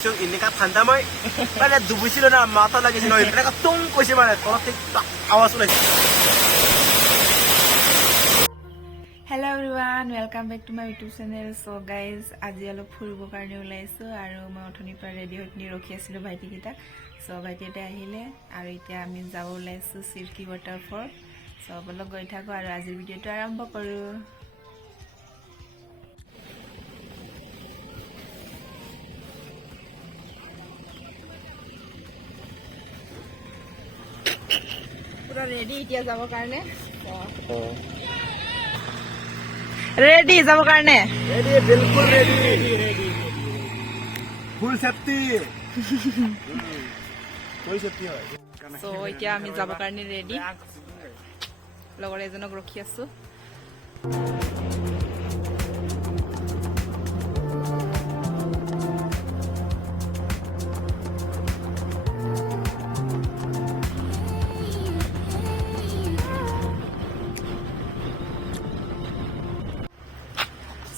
এনেকা ঠাণ্ডা মই মানে ডুবিছিলো না মাথা লাগিছিল এনেকা টং কৈছে মানে তলত আৱাজ ওলাইছে। Hello' everyone, welcome back to my YouTube channel. So' guys, আজি অলপ ফুৰিবৰ কাৰণে ওলাইছোঁ আৰু মই অথনিৰ পৰা ৰেডি হৈ পিনি ৰখি আছিলোঁ ভাইটিকেইটাক। চ' ভাইটিহঁতে আহিলে আৰু এতিয়া আমি যাব ওলাইছোঁ চিল্কি ৱাটাৰফল। চ' বলক গৈ থাকোঁ আৰু আজিৰ ভিডিঅ'টো আৰম্ভ কৰোঁ। পুৰা ৰেডি এতিয়া যাবৰ কাৰণে, ৰেডি যাবৰ কাৰণে, ৰেডি বিলকুল ready full safety full safety হয়। চ' এতিয়া আমি যাবৰ কাৰণে ৰেডি। লগৰ এজনক ৰখি আছো।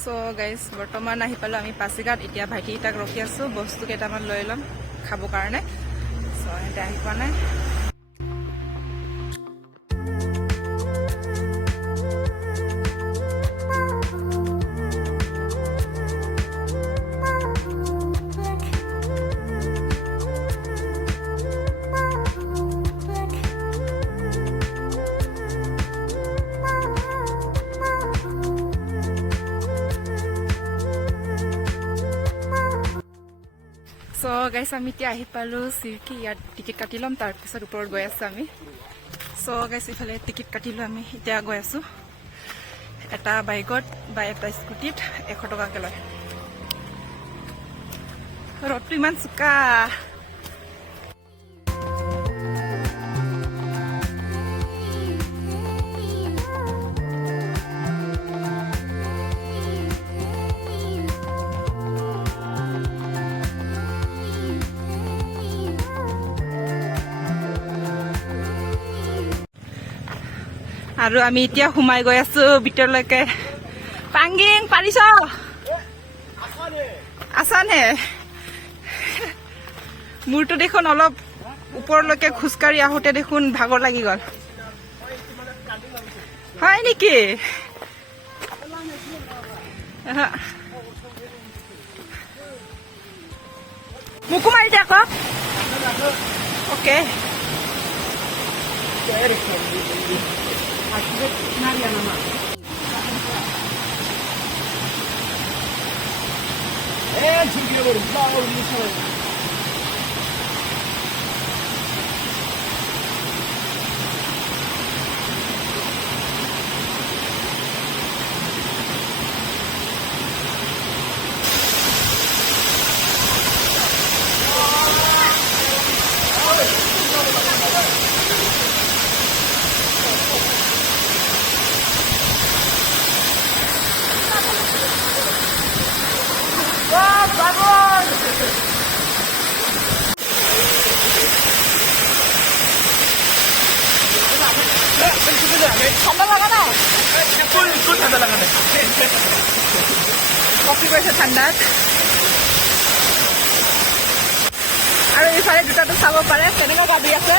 চ' গাইজ, বৰ্তমান আহি পালোঁ আমি পাছিঘাট। এতিয়া ভাইটিকেইটাক ৰখি আছোঁ, বস্তু কেইটামান লৈ ল'ম খাবৰ কাৰণে। চ' সিহঁতে আহি পোৱা নাই। চ' গাইছ, আমি এতিয়া আহি পালোঁ চিল্কি। ইয়াত টিকেট কাটি ল'ম, তাৰপিছত ওপৰত গৈ আছোঁ আমি। চ' গাইছ, ইফালে টিকেট কাটিলোঁ আমি, এতিয়া গৈ আছোঁ। এটা বাইকত বা এটা স্কুটিত 100 টকাকৈ লয়। ৰ'দটো ইমান চোকা। আৰু আমি এতিয়া সোমাই গৈ আছো ভিতৰলৈকে। পাংগিং পাৰিছ আছানে? মোৰতো দেখোন অলপ ওপৰলৈকে খোজকাঢ়ি আহোঁতে দেখোন ভাগৰ লাগি গ'ল। হয় নেকি? মোকো মাৰি দে আকৌ। অ'কে। ঠাণ্ডা লাগা নাই? ঠাণ্ডা লাগা নাই। কফি কৰিছে ঠাণ্ডাত। আৰু ইফালে দুটাটো চাব পাৰে তেনেকুৱা গাড়ী আছে।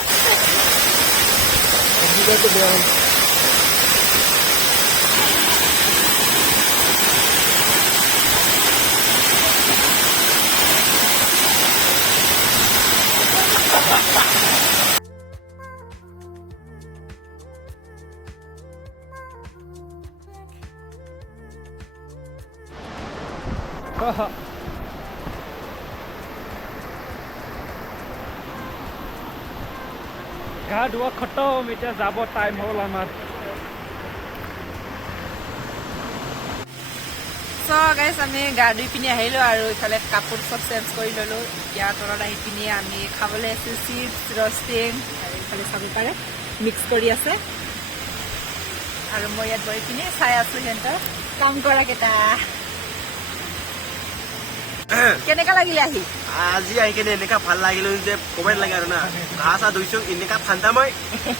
গা ধোৱা খতম, এতিয়া যাব টাইম হ'ল আমাৰ। চ' গাইছ, আমি গা ধুই পিনি আহিলোঁ আৰু ইফালে কাপোৰ চব চেঞ্জ কৰি ল'লোঁ। এতিয়া তলত আহি পিনি আমি খাবলৈ আছোঁ চিপছ, ৰষ্টিং, আৰু ইফালে চাব পাৰে মিক্স কৰি আছে। আৰু মই ইয়াত বহি পিনি চাই আছোঁ সিহঁতৰ কাম কৰা কেইটা। কেনেকা লাগিলে আহি? আজি আহি কেনে এনেকা ভাল লাগিল যে ক'বই লাগে আৰু না। গা চা ধুইছো, এনেকা ঠাণ্ডা মই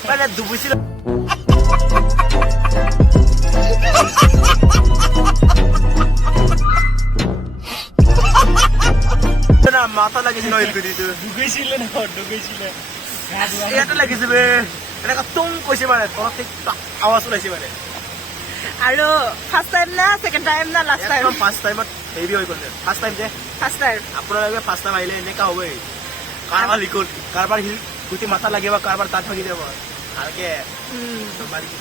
মানে ডুবিছিলো। মাথা লাগিছিল অইল গুটিটো ডুগাইছিলে ন ডুগাইছিলে ইয়াতে লাগিছে বে এনেকা টং কৈছে মানে তলত আৱাজ ওলাইছে মানে আৰু ফাৰ্ষ্ট টাইম না সেকেন্ড টাইম না লাষ্ট টাইম একদম ফাৰ্ষ্ট টাইমত হেভি হৈ গ'ল ফাৰ্ষ্ট টাইম যে ফাৰ্ষ্ট টাইম আপোনালোকে ফাৰ্ষ্ট টাইম আহিলে এনেকা হ'বই কাৰোবাৰ লিকুল কাৰোবাৰ হিল গুটি মাথা লাগিব কাৰোবাৰ তাত ভাঙি যাব ভালকে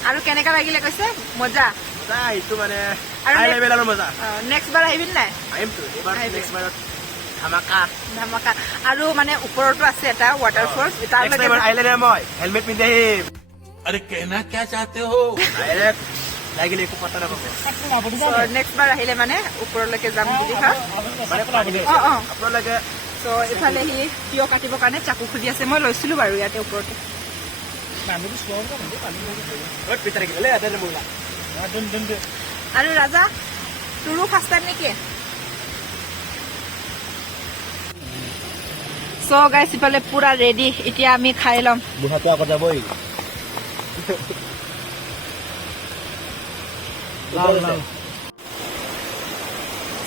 আৰু কেনেকা লাগিলে কৈছে মজা মজা এইটো মানে আৰু হাই next- লেভেলৰ মজা নেক্সট বাৰ আহিবি নাই আহিমতো এইবাৰ আহিবি। নেক্সট বাৰত ধামাকা ধামাকা আৰু মানে ওপৰতো আছে এটা ৱাটাৰফল তাৰ নেক্সট টাইম আহিলে নে মই হেলমেট পিন্ধি আহিম अरे कहना क्या चाहते हो ডাইৰেক্ট লাগিলে একো পাত্তা নাপাব নেক্সট বাৰ আহিলে মানে ওপৰলৈকে যাম বুলি হা মানে আপোনালোকে চ' এইফালে সি তিয়হ কাটিবৰ কাৰণে চাকু খুজি আছে মই লৈছিলো বাৰু ইয়াতে ওপৰতে পিতাৰে গ'লে ইয়াতে মোলা আৰু ৰাজা তোৰো ফাৰ্ষ্ট টাইম নেকি চ' গাইছ ইফালে পুৰা ৰেডি এতিয়া আমি খাই ল'ম বুঢ়াটো আগত যাবই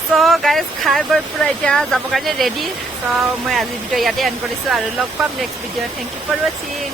চ' গাইজ খাই বৈ পুৰা এতিয়া যাবৰ কাৰণে ৰেডি চ' মই আজিৰ ভিডিঅ' ইয়াতে এণ্ড কৰিছোঁ আৰু লগ পাম next video' thank you for ৱাচিং